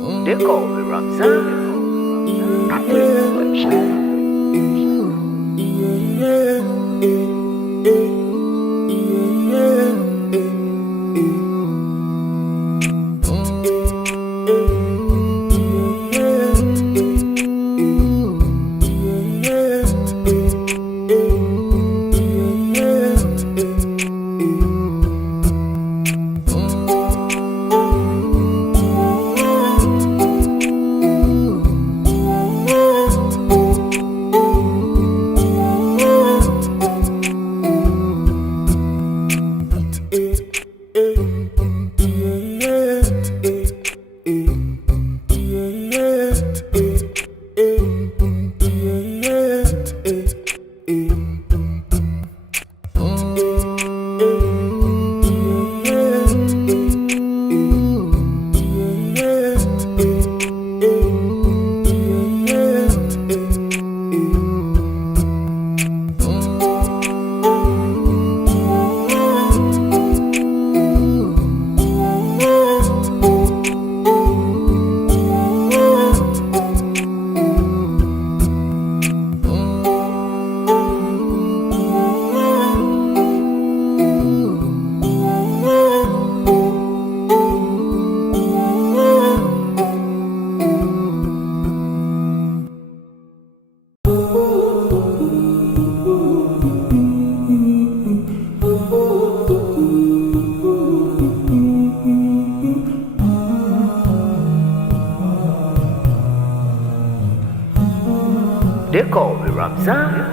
They call me Ramzan. They call me Ramzan.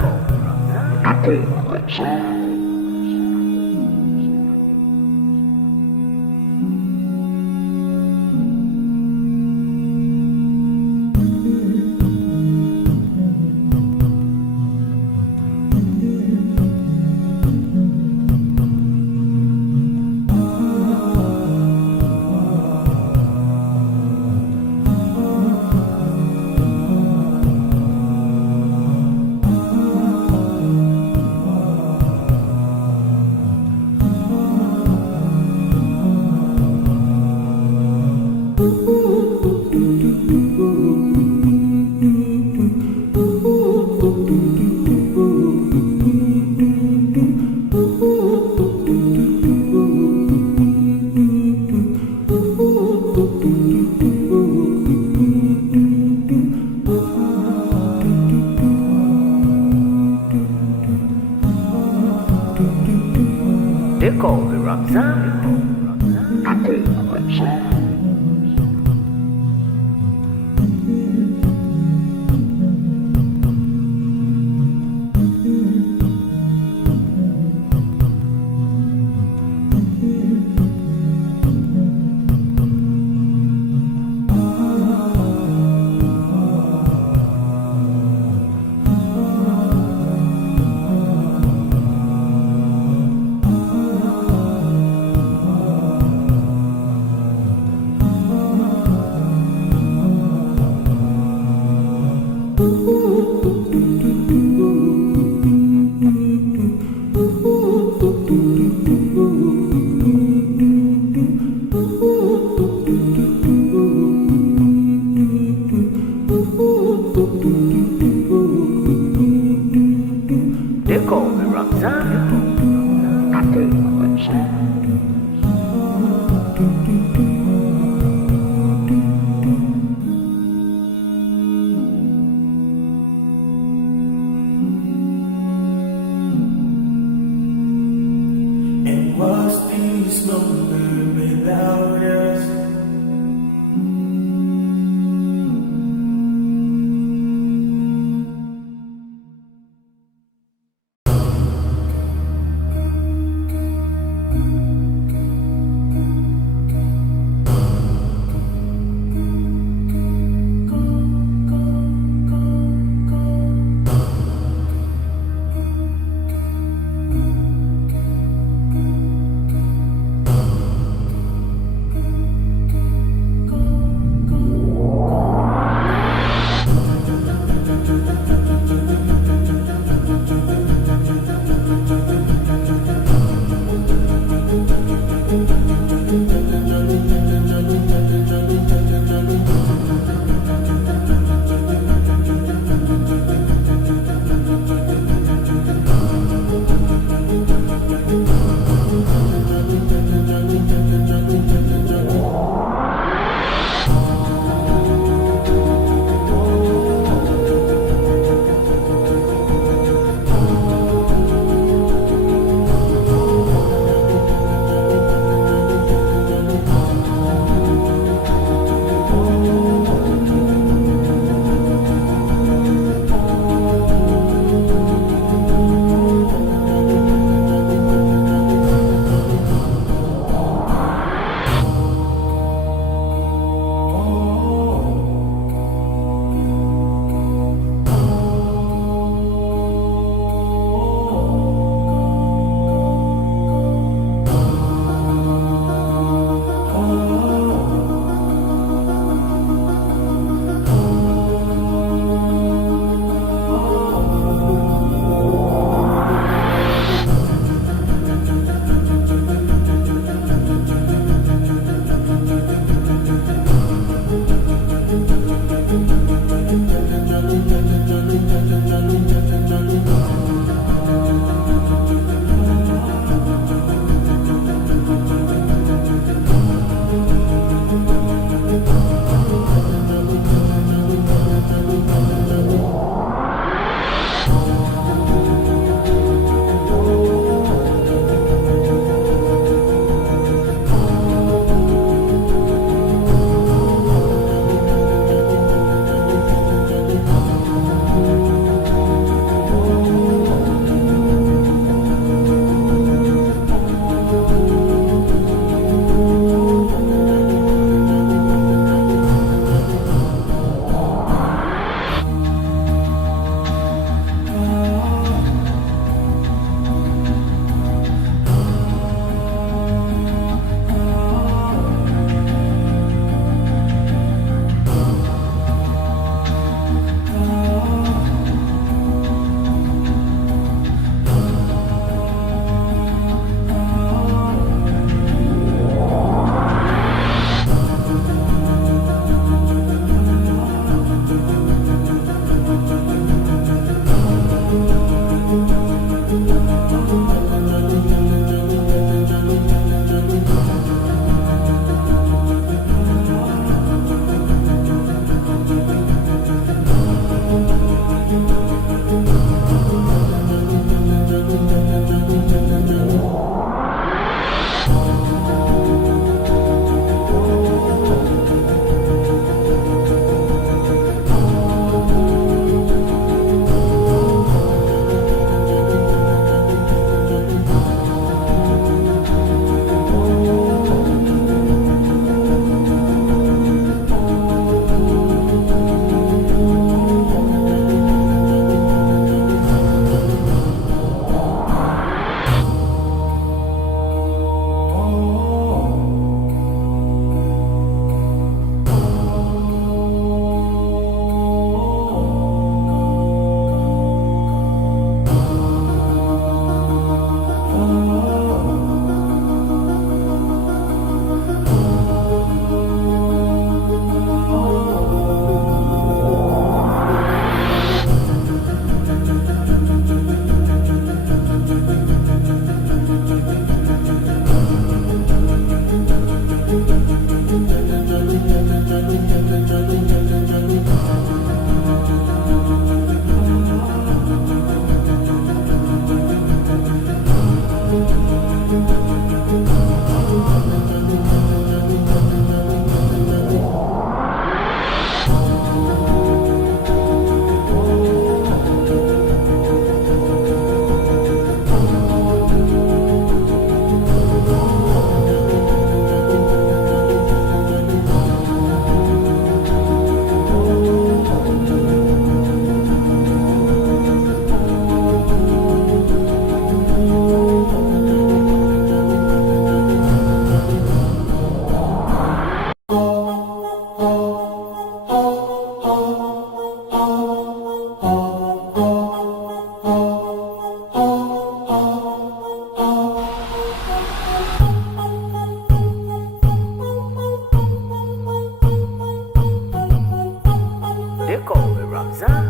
They call me Ramzan.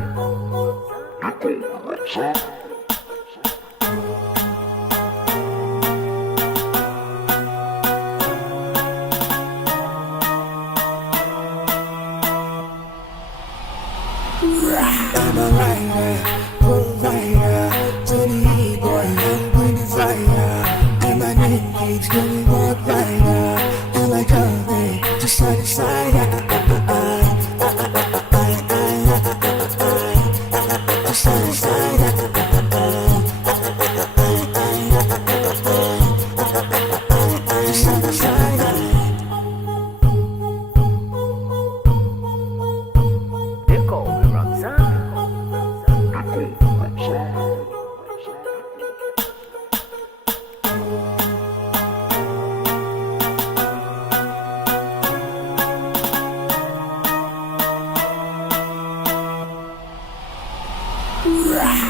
I'm a writer, provider, to the boy, I'm going to fire. And my name keeps going walk rider, and I come to side to side. They call me Ramzan.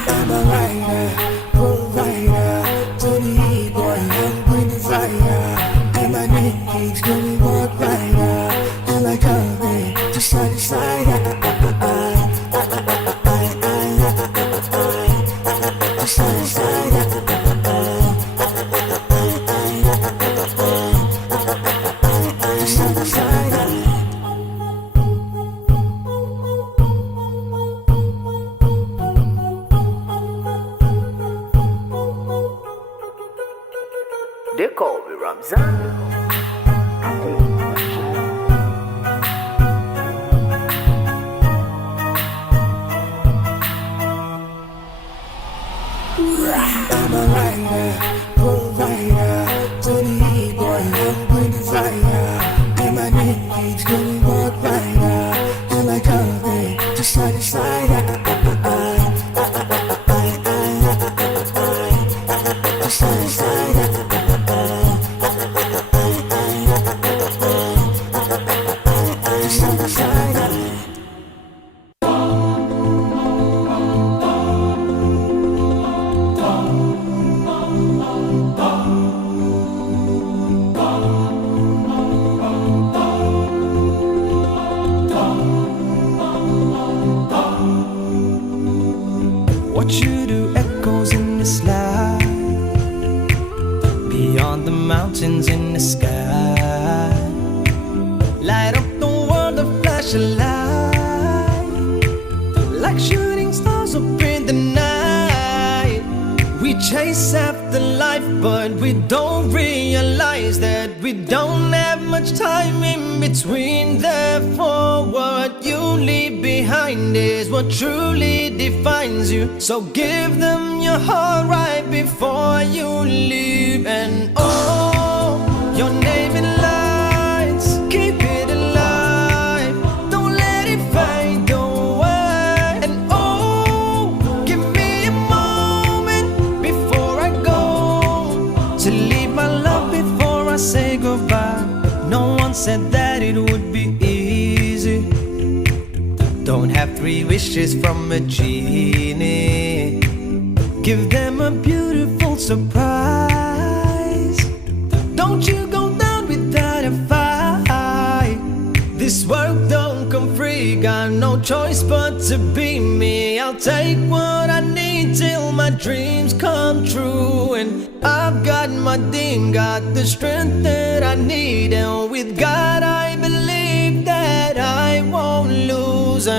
I'm a writer, provider, to the boy, I'm going to fire. And my name keeps going walk rider, and I come to side to side. They call me Ramzan. I'm a writer, provider, to the boy, I'm going to fire. And my name keeps going walk rider, and I come to side to side. What you do echoes in the sky, beyond the mountains in the sky. Light up the world, a flash of light, like shooting stars up in the night. We chase after life, but we don't realize that we don't have much time in between. Therefore, what you leave behind is what truly defines you. So give them your heart right before you leave. And oh, your name in lights, keep it alive, don't let it fade away. And oh, give me a moment before I go, to leave my love before I say goodbye. No one said that it would be easy. Don't have 3 wishes from a genie. Give them a beautiful surprise. Don't you go down without a fight. This world don't come free, got no choice but to be me. I'll take what I need till my dreams come true. And I've got my dream, got the strength that I need. And with God I believe that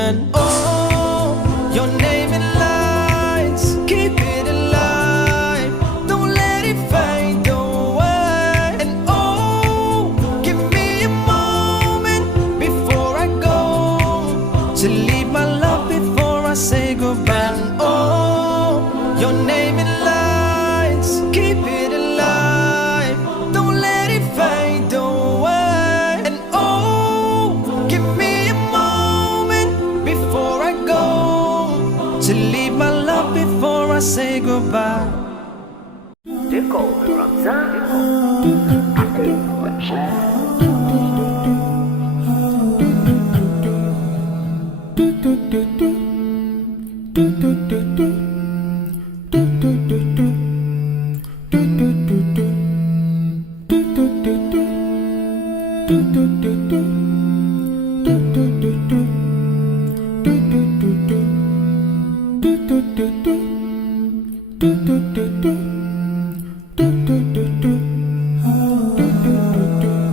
and oh, your name in lights, keep it alive, don't let it fade away. And oh, give me a moment before I go, to leave my love before I say goodbye. And oh, your name in lights, keep it alive, don't let it fade away. And oh, give me a moment before I go, to leave my love before I say goodbye. They call me Ramzan.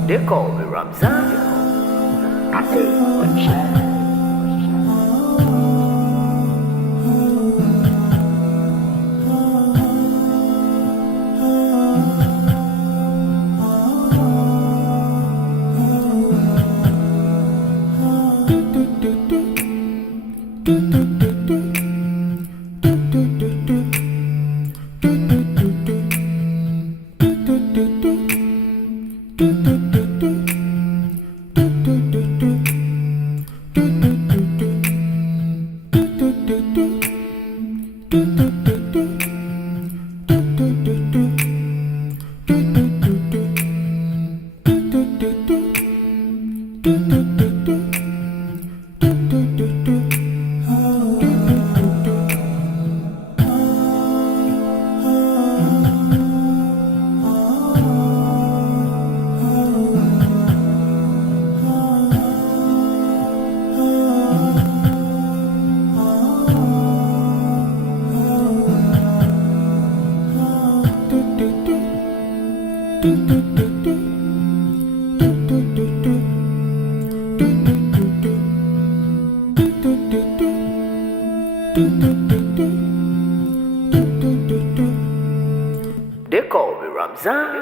They call me Ramzan. They call me Ramzan.